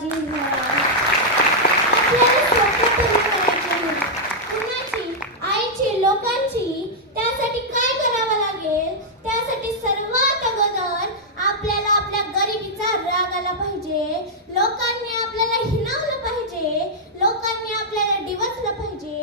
बाजी है. आपल्याला स्वप्न पूर्ण करायचे आहेत. कुणाची? आईची, लोकांची. त्यासाठी काय करावं लागेल? त्यासाठी सर्वात अगोदर आपल्याला आपल्या गरिबीचा राग आला पाहिजे. लोकांनी आपल्याला हिणवलं पाहिजे. लोकांनी आपल्याला डिवचलं पाहिजे.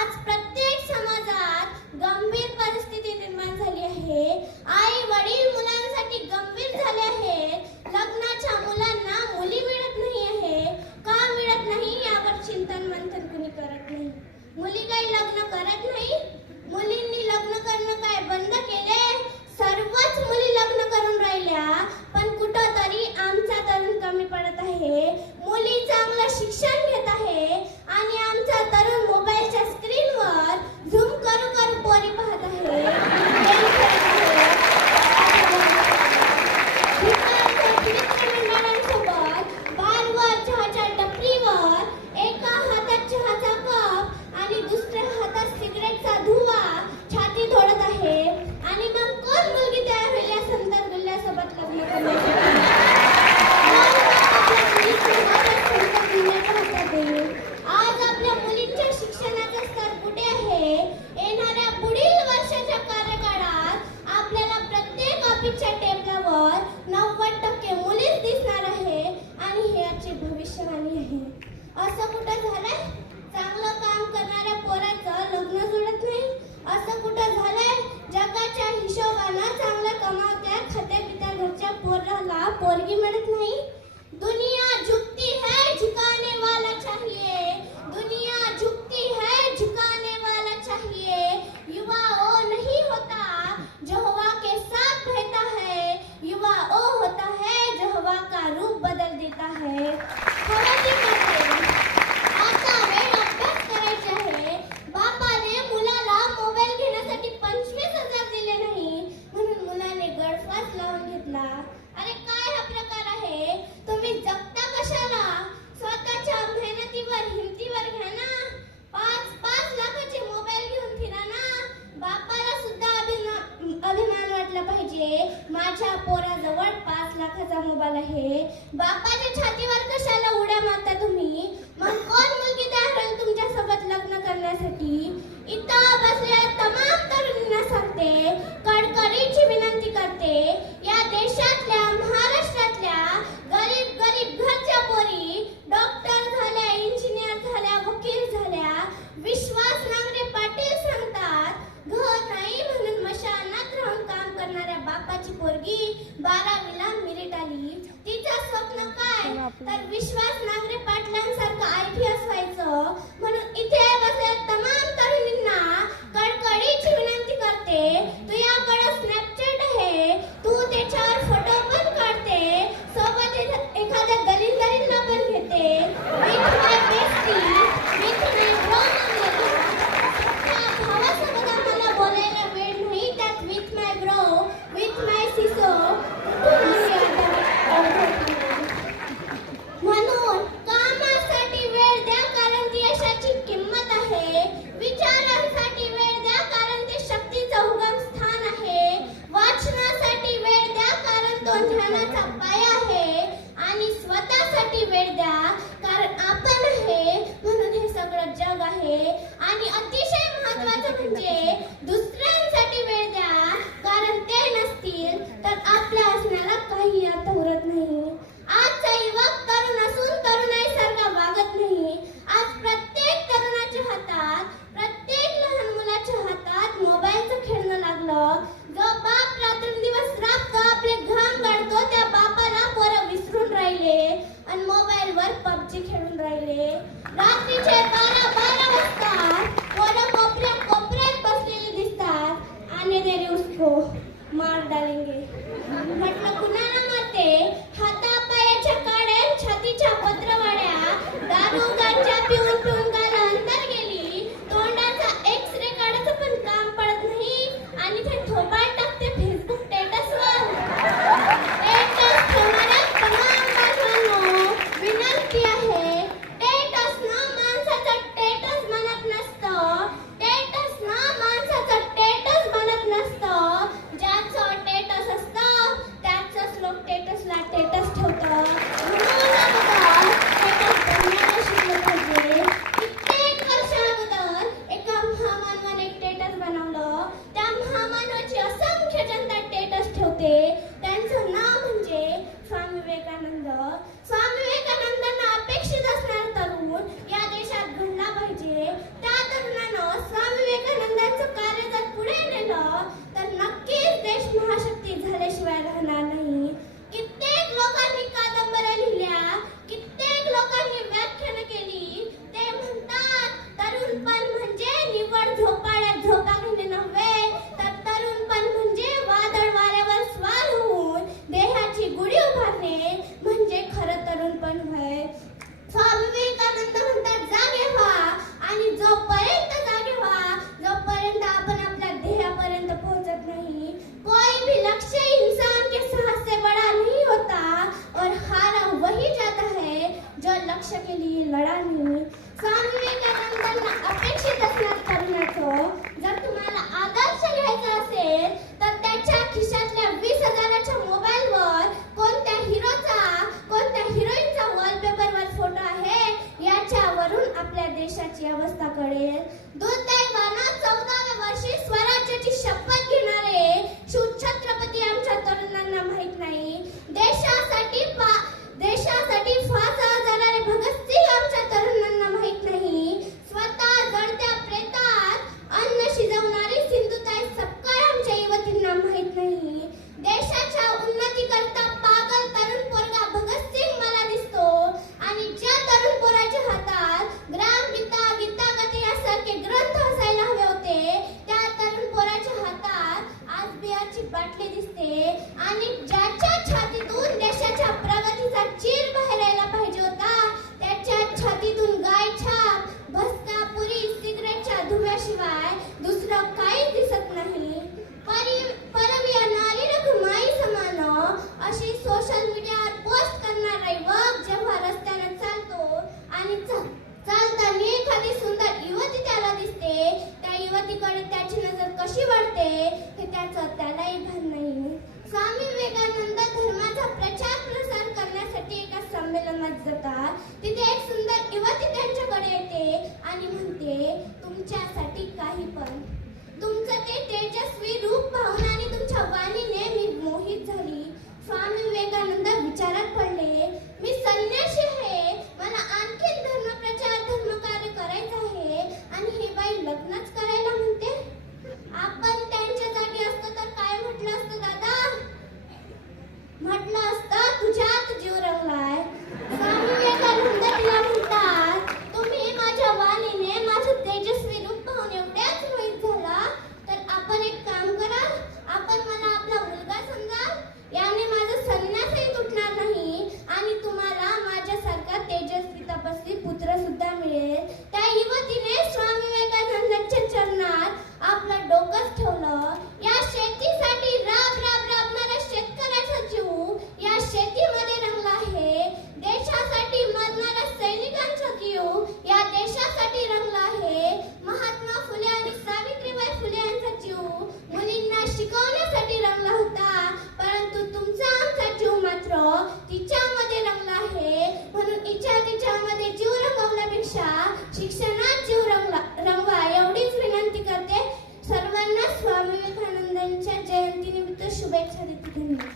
आज प्रत्येक समाजात गंभीर परिस्थिती निर्माण झाली आहे. आई वडील मुलांसाठी गंभीर झाले आहेत. लग्नाच्या मुलांना मुली मिळत नाही आहे. का मिळत नाही यावर चिंतन मंथन कुणी करत नाही. मुली काही लग्न करत नाही. मुलींनी लग्न करणं काय बंद केले? सर्वच मुली लग्न करून राहिल्या. पण कुठंतरी आमचा तरुण कमी पडत आहे. मुली चांगलं शिक्षण घेत आहे आणि आमचा तरुण मोबाईलच्या स्क्रीनवर झूम करू करू पोरी पाहत आहे. मित्रमंडळांसोबत बारवर, चहाच्या टपरीवर एका हातात चहाचा कप आणि दुसऱ्या हातात सिगरेटचा धुवा छाती तोडत आहे. आणि मग कोण मुलगी तयार होईल या संतर गुल्ल्यासोबत लग्न करण्यासाठी? आज आपल्या मुलींच्या शिक्षणाचा स्तर कुठे आहे? येणाऱ्या पुढील वर्षाच्या कार्यकाळात आपल्याला प्रत्येक ऑफिसच्या टेबलावर 90% मुलीच दिसणार आहे आणि हे याची भविष्यवाणी आहे. असं कुठं झालंय? चांगलं काम करणाऱ्या पोराचं लग्न जुळत नाही. असं कुठं झालंय? जगाच्या हिशोबानं चांगलं कमावत्या खात्या घरच्या पोराला पोरगी मिळत नाही. दुनिया झुकती है झुकाने वाला चाहिए. दुनिया झुकती है झुकाने वाला चाहिए. युवा वो नहीं होता जो हवा के साथ बहता है. युवा वो होता है जो हवा का रूप बदल देता है. हवाची करते. आता वेळ अभ्यास करायचा आहे. बापाने मुलाला मोबाईल घेण्यासाठी 25,000 दिले नाही म्हणून मुलाने गळफास लावून घेतला. अरे काय हा प्रकार आहे? तुम्ही जगता कशाला? स्वतःच्या मेहनतीवर हिमतीवर घ्या ना. 5 लाखाचे मोबाईल घेऊन फिरा ना. बापाला सुद्धा अभिमान वाटला पाहिजे. माझ्या पोराजवळ 5 लाखाचा मोबाईल आहे. बापाच्या छातीवर कशाला उड्या मारता तुम्ही? मग कोण मुलगी तयार होईल तुमच्या सोबत लग्न करण्यासाठी? इथं बसलेल्या तमाम तरुणींना सांगते, कडकडीची विनंती करते. या देशातल्या, महाराष्ट्रातल्या गरीब घरच्या पोरी डॉक्टर झाल्या, इंजिनियर झाल्या, वकील झाल्या. विश्वास नांगरे पाटील सांगतात, घर नाही म्हणून मशानात राहून काम करणाऱ्या बापाची पोरगी 12वीला मेरिट आली. तिचं स्वप्न काय? तर विश्वास नांगरे पाटलांसारखं IPS व्हायचं. युवतीकडे त्याची नजर कशी वाढते हे त्याचं त्यालाही भान नाही. स्वामी विवेकानंद धर्माचा प्रचार प्रसार करण्यासाठी एका संमेलनात जातात. तिथे एक सुंदर युवती त्यांच्याकडे येते आणि म्हणते, तुमच्यासाठी काही पण. तुमचं ते तेजस्वी रूप पाहून आणि तुमच्या वाणीने मी मोहित झाली. स्वामी विवेकानंद विचारात पडले, मी संन्यासी आहे, मला आणखी धर्मप्रचार धर्मकार्य करायचं आहे आणि ही बाई लग्नच करायला म्हणते. आपण त्यांच्या जागी असतो तर काय म्हटलं असतं दादा? म्हटलं असतं तुझ्यात जीव रंगलाय. स्वामी विवेकानंद तिला म्हणतात, तुम्ही माझ्या वाणीने माझं तेजस्वी रूप पाहून एवढ्याच मोहित झाला तर आपण एक काम कराल, आपण मला आपला मुलगा समजाल, याने माझं संन्यासही तुटणार नाही आणि तुम्हाला माझ्यासारखा तेजस्वी तपस्वी पुत्र सुद्धा मिळेल. त्या युवतीने स्वामी विवेकानंदांच्या चरणात आपलं डोकंच ठेवलं. या शेतीसाठी राब राब राबणाऱ्या शेतकऱ्याचा जीव या शेतीमध्ये रंगला आहे. देशासाठी मरणाऱ्या सैनिकांचा जीव या देशासाठी रंगला आहे. महात्मा फुले आणि सावित्रीबाई फुले यांचा जीव मुलींना शिकवण्यासाठी रंगला होता, परंतु तुमचा आमचा जीव मात्र तिच्यामध्ये रंगला आहे. म्हणून तिच्यामध्ये जीव रंगवण्यापेक्षा शिक्षणात जीव रंगवा एवढीच विनंती करते. सर्वांना स्वामी विवेकानंदांच्या जयंतीनिमित्त शुभेच्छा देते. धन्यवाद.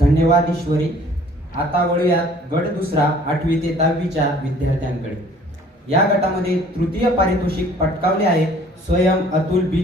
धन्यवाद ईश्वरी. आता वळूयात गट दुसरा 8वी ते 10वीच्या विद्यार्थ्यांकडे. या गटामध्ये तृतीय पारितोषिक पटकावले आहे स्वयं अतुल बी